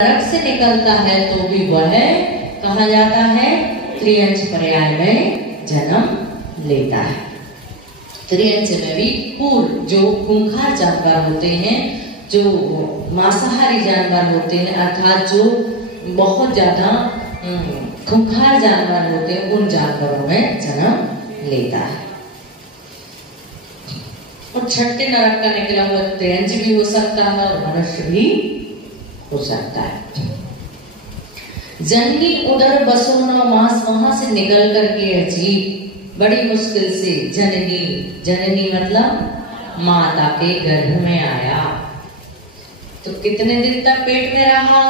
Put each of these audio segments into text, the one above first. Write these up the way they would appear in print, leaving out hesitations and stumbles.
नरक से निकलता है तो भी वह कहा जाता है त्रियंच पर्याय में जन्म लेता है। त्रियंच में भी पूर्व जो खूंखार जानवर होते हैं, जो मांसाहारी जानवर होते हैं, अर्थात जो बहुत ज्यादा खूंखार जानवर होते हैं, उन जानवरों में जन्म लेता है। और छठे नरक का निकला हुआ त्रियंच भी हो सकता है और मनुष्य भी हो सकता है। जननी उदर बसो नौ मास, वहां से निकल करके जीव बड़ी मुश्किल से जननी, जननी मतलब माता के गर्भ में आया। तो कितने दिन तक पेट में रहा?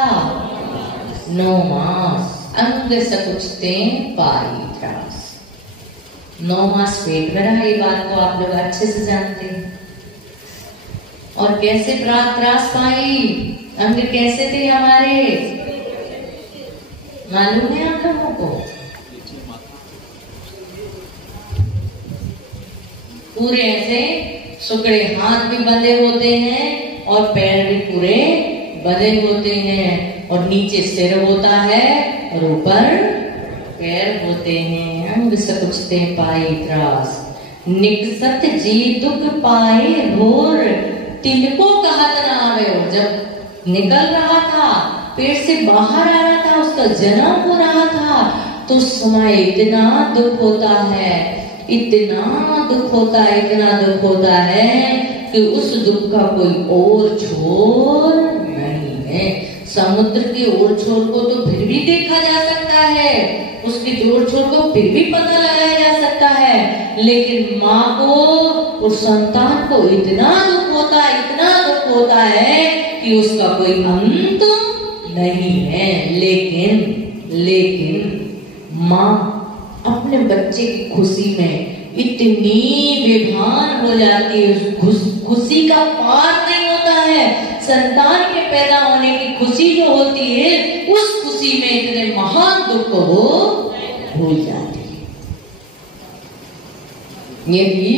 9 मास। अंग सकुचते पाई त्रास। 9 मास पेट में रहा, ये बात को आप लोग अच्छे से जानते हैं। और कैसे त्रास पाई? अंग कैसे थे हमारे, मालूम है आप लोगों को? पूरे ऐसे सुकड़े हाथ भी बंधे होते हैं और पैर भी पूरे बंधे होते हैं, और नीचे सिर होता है और ऊपर पैर होते हैं। अंग सकुचते पाई त्रास, निकसत जी दुख पाए घोर, तिनको कहत न आवे। जब निकल रहा था, पेट से बाहर आ रहा था, उसका जन्म हो रहा था, तो उस समय इतना दुख होता है, इतना दुख होता है, इतना दुख होता है कि उस दुख का कोई और छोर नहीं है। समुद्र की ओर छोर को तो फिर भी देखा जा सकता है, उसकी ओर छोर को फिर भी पता लगाया जा सकता है, लेकिन माँ को और संतान को इतना दुख होता है, इतना दुख होता है कि उसका कोई अंत नहीं है। लेकिन माँ अपने बच्चे की खुशी में इतनी बेभान हो जाती है, खुशी का पार नहीं होता है। संतान के पैदा होने की खुशी जो होती है, उस खुशी में इतने महान दुख को भूल जाती है। यदि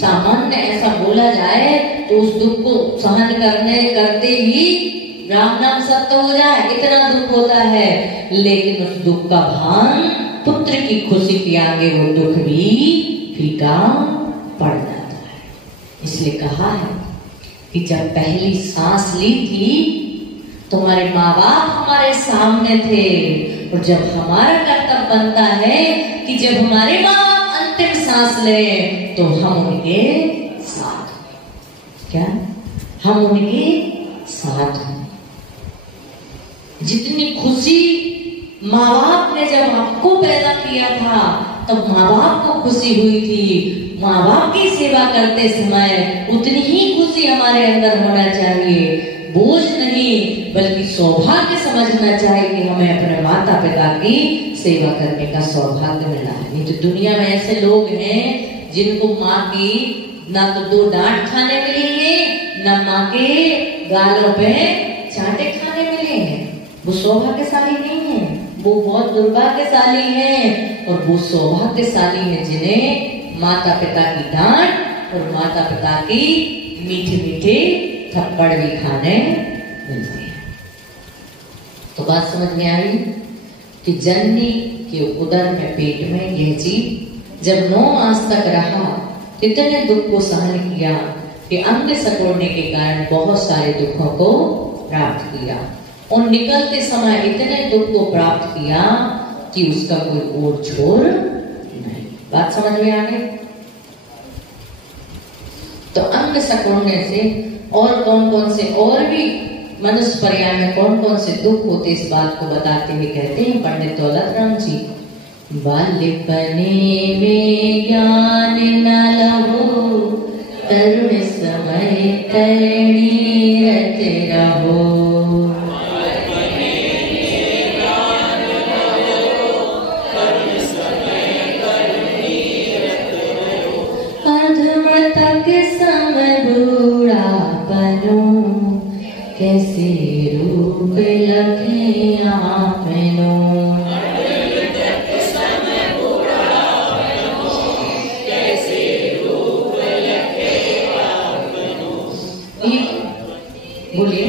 सामान्य ऐसा बोला जाए तो उस दुख को सहन करते ही राम नाम सत्य हो जाए, इतना दुख होता है। लेकिन उस दुख का भान पुत्र की खुशी के आगे वो दुख भी फीका पड़ जाता है। इसलिए कहा है कि जब पहली सांस ली थी तुम्हारे माँ बाप हमारे सामने थे, और जब हमारा कर्तव्य बनता है कि जब हमारे माँ बाप अंतिम सांस ले तो हम उनके साथ, क्या हम उनके साथ। जितनी खुशी माँ बाप ने जब आपको पैदा किया था तब माँ बाप को खुशी हुई थी, माँ बाप की सेवा करते समय उतनी ही खुशी हमारे अंदर होना चाहिए। बोझ नहीं बल्कि सौभाग्य समझना चाहिए कि हमें अपने माता पिता की सेवा करने का सौभाग्य मिला है। नहीं तो दुनिया में ऐसे लोग हैं जिनको माँ की ना तो 2 डांट खाने मिलेंगे, ना माँ के गालों पे चांटे खाने मिलेंगे। वो सौभाग्यशाली नहीं है, वो बहुत दुर्भाग्यशाली है। और वो सौभाग्यशाली है जिन्हें माता पिता की डांट और माता पिता की मीठे मीठे थप्पड़ भी खाने मिलते हैं। तो बात समझ में आई कि जननी के उदर में, पेट में यह जीव जब 9 मास तक रहा, इतने दुख को सहन किया कि अंग सकोड़ने के कारण बहुत सारे दुखों को प्राप्त किया, और निकलते समय इतने दुख को प्राप्त किया कि उसका कोई और छोर नहीं। बात समझ में आ गई? तो अंग सकोड़ने से और कौन कौन से और भी मनुष्य पर्याय में कौन कौन से दुख होते, इस बात को बताते हुए कहते हैं पंडित दौलत राम जी, बाल्यपने में ज्ञान न लहो, तरुण समय तरणी रत रहो। कैसे रूप लखे आपनो, बोलिए।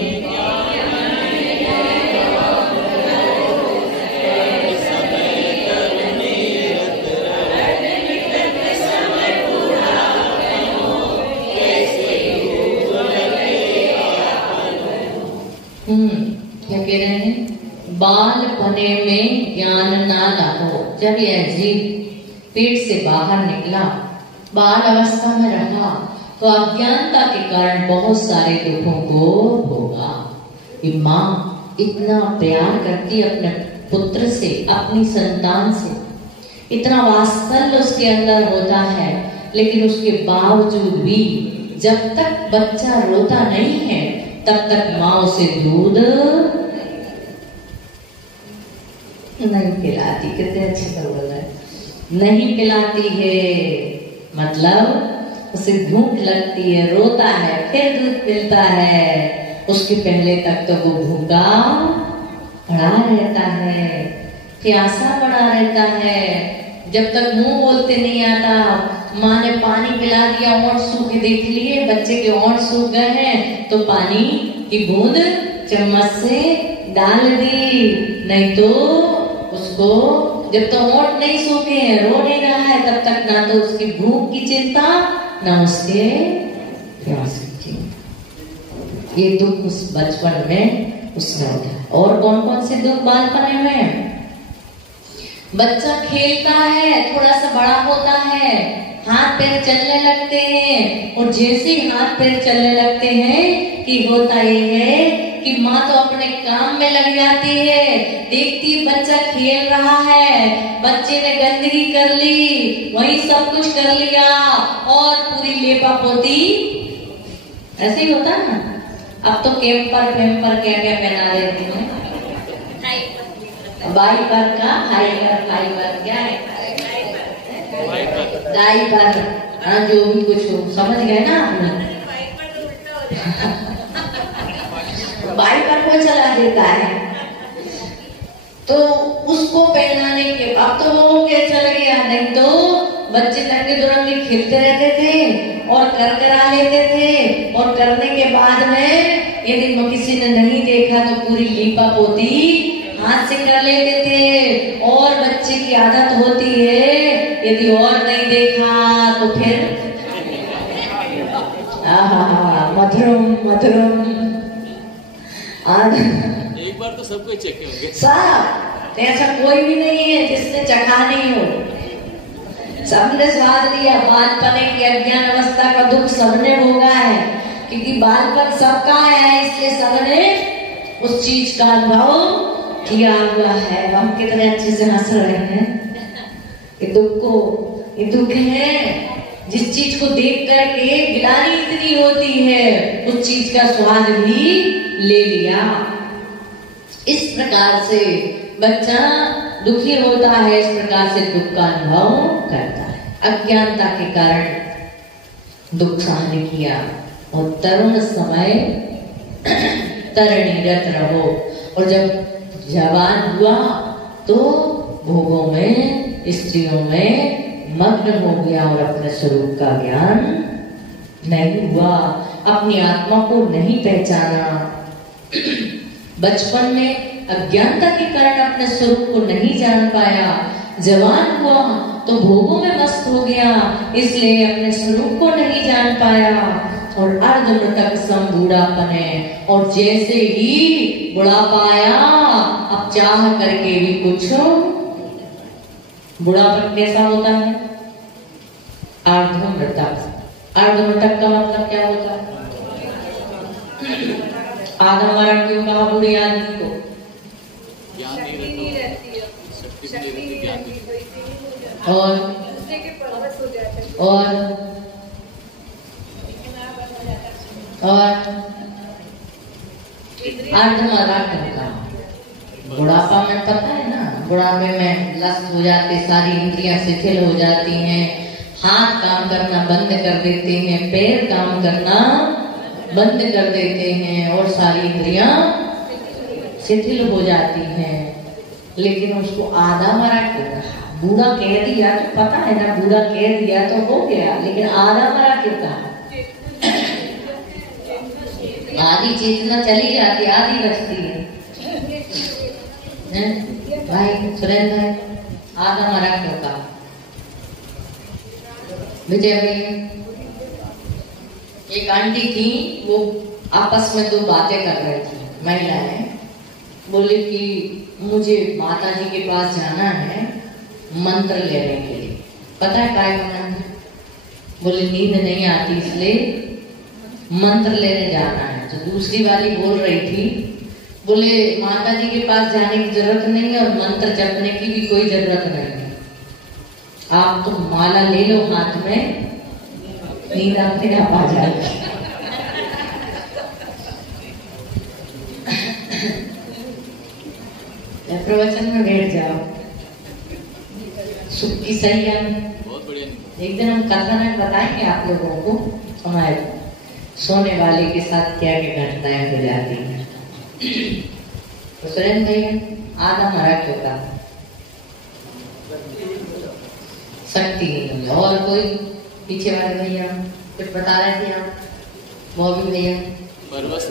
क्या कह रहे हैं? बाल पने में ज्ञान ना लाओ। जब यह जीव पेट से बाहर निकला, बाल अवस्था में रहा, तो अज्ञानता के कारण बहुत सारे दुखों को भोगा। कि माँ इतना प्यार करती अपने पुत्र से, अपनी संतान से, इतना वात्सल्य उसके अंदर होता है, लेकिन उसके बावजूद भी जब तक बच्चा रोता नहीं है तब तक माँ उसे दूध नहीं पिलाती। कितने अच्छे से बोल रहे हैं, नहीं पिलाती है, मतलब उसे भूख लगती है, रोता है, फिर दूध पिलता है। उसके पहले तक तो वो भूखा पड़ा रहता है, प्यासा पड़ा रहता है। जब तक मुंह बोलते नहीं आता, माँ ने पानी पिला दिया, ओंठ सूखे देख लिए, बच्चे के ओंठ सूख गए हैं तो पानी की बूंद चम्मच से डाल दी, नहीं तो उसको जब तो ओंठ नहीं सूखे हैं, रो नहीं रहा है, तब तक ना तो उसकी भूख की चिंता, ना उसके प्यास की चिंता। ये दुख उस बचपन में उसमें होता है। और कौन कौन से दुख बालपन में? बच्चा खेलता है, थोड़ा सा बड़ा होता है, हाथ पैर चलने लगते हैं, और जैसे ही हाथ पैर चलने लगते हैं कि होता ये है कि माँ तो अपने काम में लग जाती है, देखती बच्चा खेल रहा है, बच्चे ने गंदगी कर ली, वही सब कुछ कर लिया, और पूरी लेपा पोती ऐसे ही होता है ना। अब तो कैंपर फेम्पर क्या क्या पहना देते हैं, बाइपर का फाइबर क्या है, डाइपर, जो भी कुछ हो, समझ गए ना आपने। बाइपर को चला देता है, तो उसको पहनाने के अब तो वो क्या चल गया, नहीं तो बच्चे नंगे दुरंगे खेलते रहते थे और करा लेते थे, और करने के बाद में यदि किसी ने नहीं देखा तो पूरी लीपा पोती हाथ से कर लेते थे। और बच्चे की आदत होती है, यदि और नहीं देखा तो फिर मधुरम मधुरम। एक बार तो सबको चेक होंगे सब, ऐसा कोई भी नहीं है जिसने चखा नहीं हो, सबने स्वाद लिया। बालपन की अज्ञान अवस्था का दुख सबने भोगा है, क्योंकि बालपन सबका है, इसलिए सबने उस चीज का अनुभव किया हुआ है। हम कितने अच्छे से हंस रहे हैं। ये दुख है जिस चीज को देख करके गिलानी इतनी होती है, उस चीज का स्वाद भी ले लिया। इस प्रकार से बच्चा दुखी होता है, इस प्रकार से दुख का अनुभव करता है। अज्ञानता के कारण दुख सहन किया, और तरुण समय तरणीरत रहो, और जब जवान हुआ तो भोगों में, स्त्रियों में मग्न हो गया, और अपने स्वरूप का ज्ञान नहीं हुआ, अपनी आत्मा को नहीं पहचाना। बचपन में अज्ञानता के कारण अपने स्वरूप को नहीं जान पाया, जवान हुआ तो भोगों में मस्त हो गया, इसलिए अपने स्वरूप को नहीं जान पाया, और अर्धमृतक सम बूढ़ापन है। और जैसे ही बुढ़ापा आया, अब चाह करके भी कुछ, बुढ़ापन कैसा होता है? अर्धमृतक। अर्धमृतक का मतलब क्या होता है? आधा मरण क्यों कहा बूढ़े आदमी को? और अर्धमृतक का बुढ़ापा में पता है ना, बुढ़ापे में लस्त हो जाती, सारी इंद्रियां शिथिल हो जाती हैं, हाथ काम करना बंद कर देते हैं, पैर काम करना बंद कर देते हैं, और सारी इंद्रियां शिथिल हो जाती हैं। लेकिन उसको आधा मरा क्यों कहा? बूढ़ा कह दिया तो पता है ना, बूढ़ा कह दिया तो हो गया, लेकिन आधा मरा क्यों कहा? आधी चेतना चली जाती, आधी बचती है भाई सुरेंद्र भाई, आधा मरा क्यों कहा? विजय भैया, एक आंटी थी, वो आपस में दो बातें कर रही थी, महिलाएं, बोले कि मुझे माता जी के पास जाना है मंत्र लेने के लिए। पता है काय का मंत्र? बोले नींद नहीं आती इसलिए मंत्र लेने जाना है। तो दूसरी वाली बोल रही थी, बोले माता जी के पास जाने की जरूरत नहीं है और मंत्र जपने की भी कोई जरूरत नहीं है, आप तो माला ले लो हाथ में, नींद अपने आप आ जाएगी। प्रवचन में बैठ जाओ, सुख की सही है। बहुत बढ़िया। एक दिन हम कथा में बताएंगे आप लोगों को हमारे सोने वाले के साथ क्या क्या घटनाएं हो जाती हैं। तो सुरेंद्र भैया आधा मरा क्यों था? शक्ति नहीं हुई। और कोई पीछे वाले भैया कुछ बता रहे थे आप? वो भी भैया परवश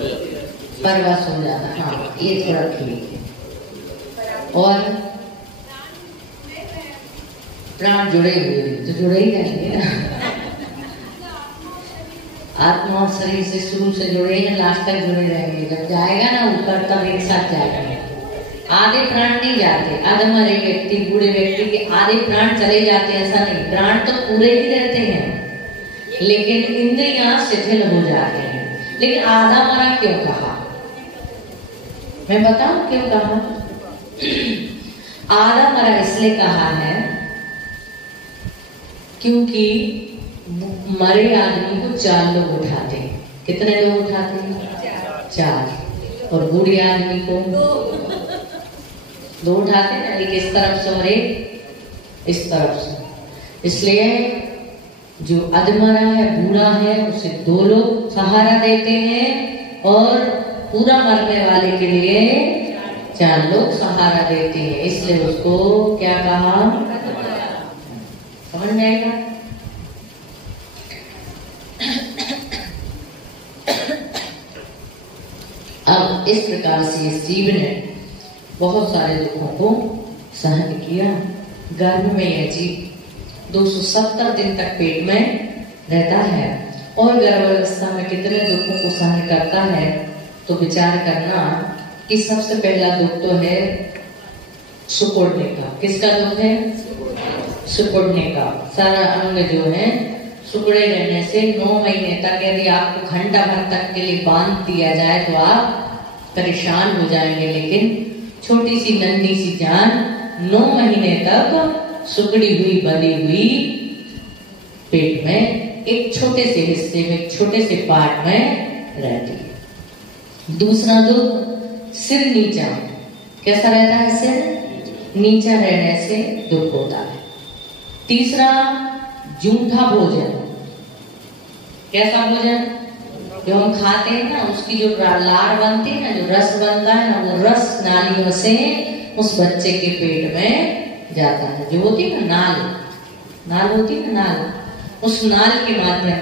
हो जाता। हाँ ये थोड़ा ठीक है। और प्राण जुड़े हुए तो जुड़े ही रहेंगे ना, आत्मा और शरीर से शुरू से जुड़े हैं, लास्ट तक जुड़े रहेंगे। जब जाएगा ना ऊपर तब एक साथ जाएगा। आधे प्राण नहीं जाते, आधे मरे व्यक्ति बूढ़े व्यक्ति के आधे प्राण चले जाते, ऐसा नहीं, प्राण तो पूरे ही रहते हैं लेकिन इंद्रियां शिथिल हो जाते हैं। लेकिन आधा मरा क्यों कहा? मैं बताऊं क्यों कहा? आधा मरा इसलिए कहा है क्योंकि मरे आदमी को 4 लोग उठाते हैं। कितने लोग उठाते हैं? 4। और बूढ़े आदमी को 2 उठाते हैं, एक इस तरफ से और एक इस तरफ से। इसलिए जो अधमरा है, बूढ़ा है, उसे 2 लोग सहारा देते हैं और पूरा मरने वाले के लिए 4 लोग सहारा देते हैं। इसलिए उसको क्या कहा? समझ में आएगा? अब इस प्रकार से इस जीव ने बहुत सारे दुखों को सहन किया। गर्भ में यह जीव 270 दिन तक पेट में रहता है और गर्भावस्था में कितने दुखों को सहन करता है, तो विचार करना कि सबसे पहला दुख तो है सुकुड़ने का। किसका दुख है? सुकुड़ने का। सारा अंग जो है सुकुड़े रहने से 9 महीने तक यदि आपको घंटा भर तक के लिए बांध दिया जाए तो आप परेशान हो जाएंगे। लेकिन छोटी सी नन्ही सी जान 9 महीने तक सुकड़ी हुई बंधी हुई पेट में एक छोटे से हिस्से में, एक छोटे से पार्ट में रहती है। दूसरा दुख सिर नीचा। कैसा रहता है? सिर नीचा रहने से दुख होता है। तीसरा जूठा भोजन। कैसा भोजन? जो हम खाते हैं ना, उसकी जो लार बनती है ना, जो रस बनता है ना, वो रस नालियों से उस बच्चे के पेट में जाता है। जो होती है ना नाल होती है ना, नाल, उस नाल के माध्यम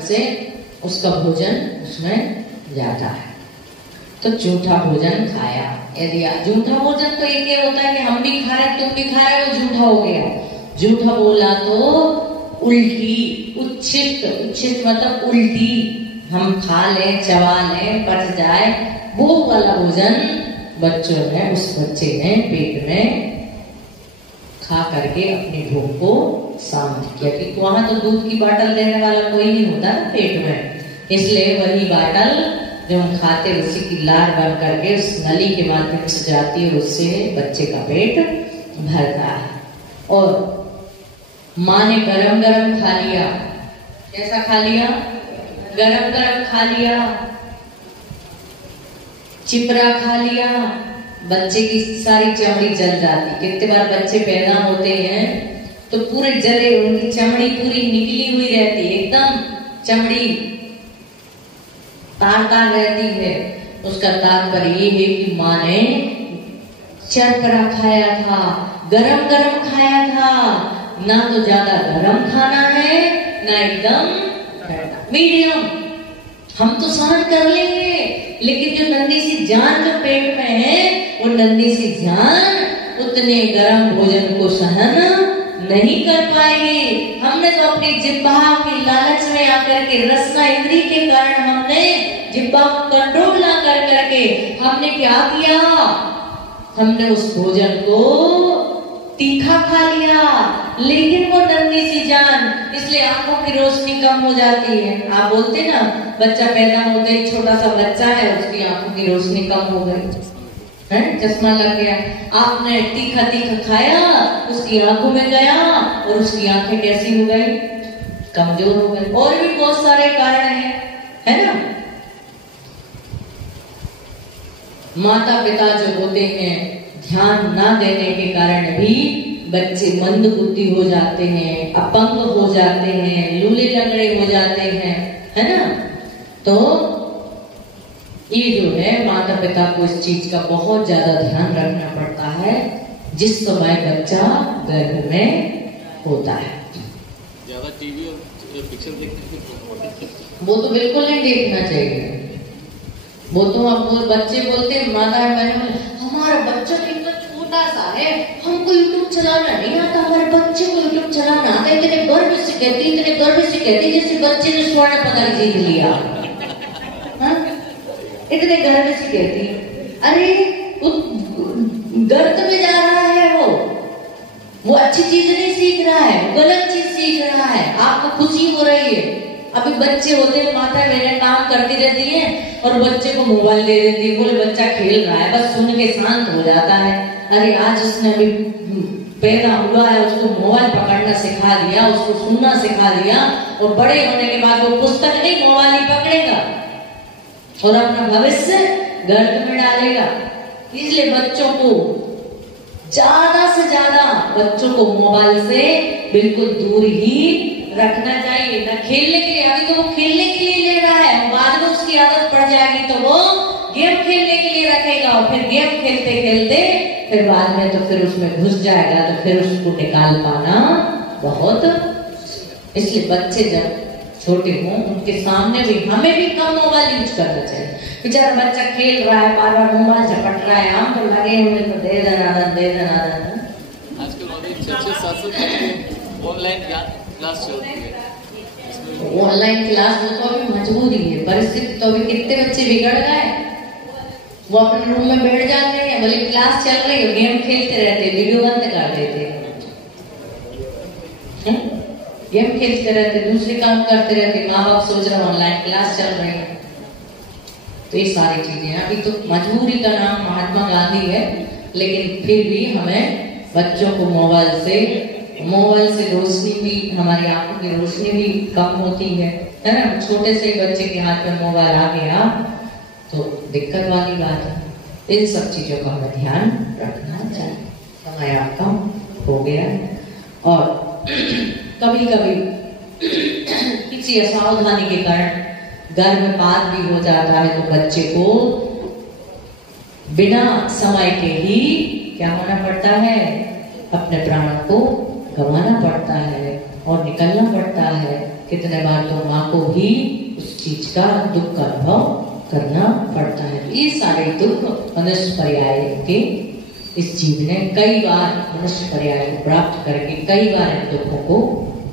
से उसका भोजन उसमें जाता है। तो झूठा भोजन खाया। यदि झूठा भोजन तो एक ही होता है कि हम भी खा रहे तुम भी खा रहे, वो झूठा हो गया। झूठा बोला तो उल्टी, उच्छिष्ट मतलब उल्टी, हम खा लें, चबा लें, पच जाए, वो वाला भोजन बच्चों ने, उस बच्चे ने पेट में खा करके अपनी भूख को शांत किया। क्योंकि वहां तो दूध की बाटल देने वाला कोई नहीं होता ना पेट में, इसलिए वही बाटल जो हम खाते उसी की लार बन करके उस नली के माध्यम से जाती है, उससे बच्चे का पेट भरता है। और माँ ने गरम गरम खा लिया। कैसा खा लिया? गरम गरम खा लिया, चिपरा खा लिया, बच्चे की सारी चमड़ी जल जाती। कितने बार बच्चे पैदा होते हैं तो पूरे जले, उनकी चमड़ी पूरी निकली हुई रहती है, एकदम चमड़ी तार रहती है। उसका तात्पर्य ये है कि माँ ने चरपरा खाया था, गरम गरम खाया था। ना तो ज्यादा गरम खाना है, ना एकदम मीडियम। हम तो सहन कर लेंगे, लेकिन जो नन्ही सी जान जो पेट में है, वो नन्ही सी जान उतने गरम भोजन को सहन नहीं कर पाएगी। हमने तो अपनी जिह्वा की लालच में आकर के, रसना इंद्री के कारण हमने जिब्बा कंट्रोल ना कर करके हमने क्या किया, हमने उस भोजन को तीखा खा लिया। लेकिन वो नन्ही सी जान, इसलिए आंखों की रोशनी कम हो जाती है। आप बोलते ना, बच्चा पैदा होते ही छोटा सा बच्चा है, उसकी आंखों की रोशनी कम हो गई है, चश्मा लग गया। आपने तीखा तीखा खाया, उसकी आंखों में गया और उसकी आंखें कैसी हो गई, कमजोर हो गई। और भी बहुत सारे कारण हैं, है ना। माता पिता जो होते हैं, ध्यान ना देने के कारण भी बच्चे मंद बुद्धि हो जाते हैं, अपंग हो जाते हैं, लूले लंगड़े हो जाते हैं, है ना। तो ये जो है, माता पिता को इस चीज का बहुत ज्यादा ध्यान रखना पड़ता है जिस समय बच्चा गर्भ में होता है। ज्यादा टीवी और पिक्चर देखने वो तो बिल्कुल नहीं देखना चाहिए। वो तो अब बच्चे बोलते हैं, माता हमारा बच्चा कितना छोटा सा है, हमको यूट्यूब चलाना नहीं आता, हमारे बच्चे को यूट्यूब चलाना आता है। इतने गर्व से कहती जैसे बच्चे ने स्वर्ण पदक जीत लिया। हाँ? इतने गर्व से कहती, अरे गर्त में जा रहा है, वो अच्छी चीज नहीं सीख रहा है, गलत चीज सीख रहा है। आपको खुशी हो रही है। अभी बच्चे होते हैं, माता मेरे काम करती रहती है और बच्चे को मोबाइल दे देती है, बोले बच्चा खेल रहा है, बस सुन के शांत हो जाता है। अरे आज उसने अभी पैदा हुआ है, उसको मोबाइल पकड़ना सिखा दिया, उसको सुनना सिखा दिया, और बड़े होने के बाद वो पुस्तक नहीं मोबाइल ही पकड़ेगा और अपना भविष्य गर्भ में डालेगा। इसलिए बच्चों को ज्यादा से ज्यादा बच्चों को मोबाइल से बिल्कुल दूर ही रखना चाहिए। ना खेलने के लिए, अभी तो वो खेलने के लिए ले रहा है, बाद में उसकी आदत पड़ जाएगी तो वो गेम खेलने के लिए रखेगा, और फिर गेम खेलते खेलते फिर बाद में तो फिर उसमें घुस जाएगा, तो फिर उसको निकाल पाना बहुत। इसलिए बच्चे जब छोटे हों, उनके सामने भी हमें भी कम मोबाइल यूज करना चाहिए। बेचारा बच्चा खेल रहा है, बार बार मोबाइल झपट रहा है, हम तो लगे होने को दे देना। आजकल 6-7 ऑनलाइन क्लास चल रही है। ऑनलाइन क्लास तो अभी मजबूरी है, परिस्थिति तो अभी कितने बच्चे बिगड़ गए, वो अपने रूम में बैठ जाते हैं, बोले क्लास चल रही है, गेम खेलते रहते, वीडियो बंद कर देते, गेम खेलते रहते, दूसरे काम करते रहते, माँ बाप सोच रहे ऑनलाइन क्लास चल रही है। तो ये सारी चीजें अभी तो मजबूरी का नाम महात्मा गांधी है, लेकिन फिर भी हमें बच्चों को मोबाइल से रोशनी भी, हमारी आंखों की रोशनी भी कम होती है ना। छोटे से बच्चे के हाथ में मोबाइल आ गया तो दिक्कत वाली बात है। इन सब चीजों का हमें ध्यान रखना चाहिए। समय आपका हो गया, और कभी कभी किसी असावधानी के कारण गर्भपात भी हो जाता है, तो बच्चे को बिना समय के ही क्या होना पड़ता है, अपने प्राणों को गंवाना पड़ता है और निकलना पड़ता है। कितने बार तो माँ को भी उस चीज का दुख का अनुभव करना पड़ता है। ये सारे दुख मनुष्य पर्याय के इस जीव ने कई बार मनुष्य पर्याय को प्राप्त करके कई बार इन दुखों को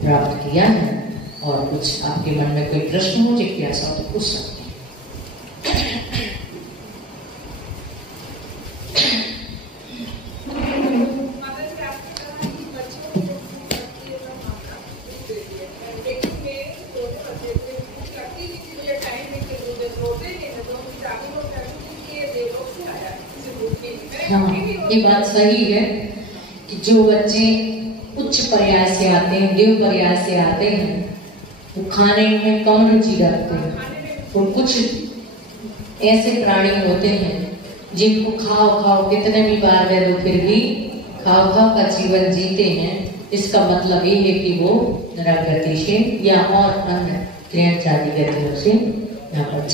प्राप्त किया है। और कुछ आपके मन में कोई प्रश्न हो, जिज्ञासा तो पूछ सकते हैं। हाँ, ये बात सही है कि जो बच्चे उच्च पर्याय से आते हैं, देव पर्याय से आते हैं, वो खाने में कम रुचि रखते हैं। और कुछ ऐसे प्राणी होते हैं जिनको खाओ कितने भी बार दे दो फिर भी खाओ का जीवन जीते हैं। इसका मतलब ये है कि वो नरक गति से या और अन्य क्रिया आदि गतियों से यहाँ पर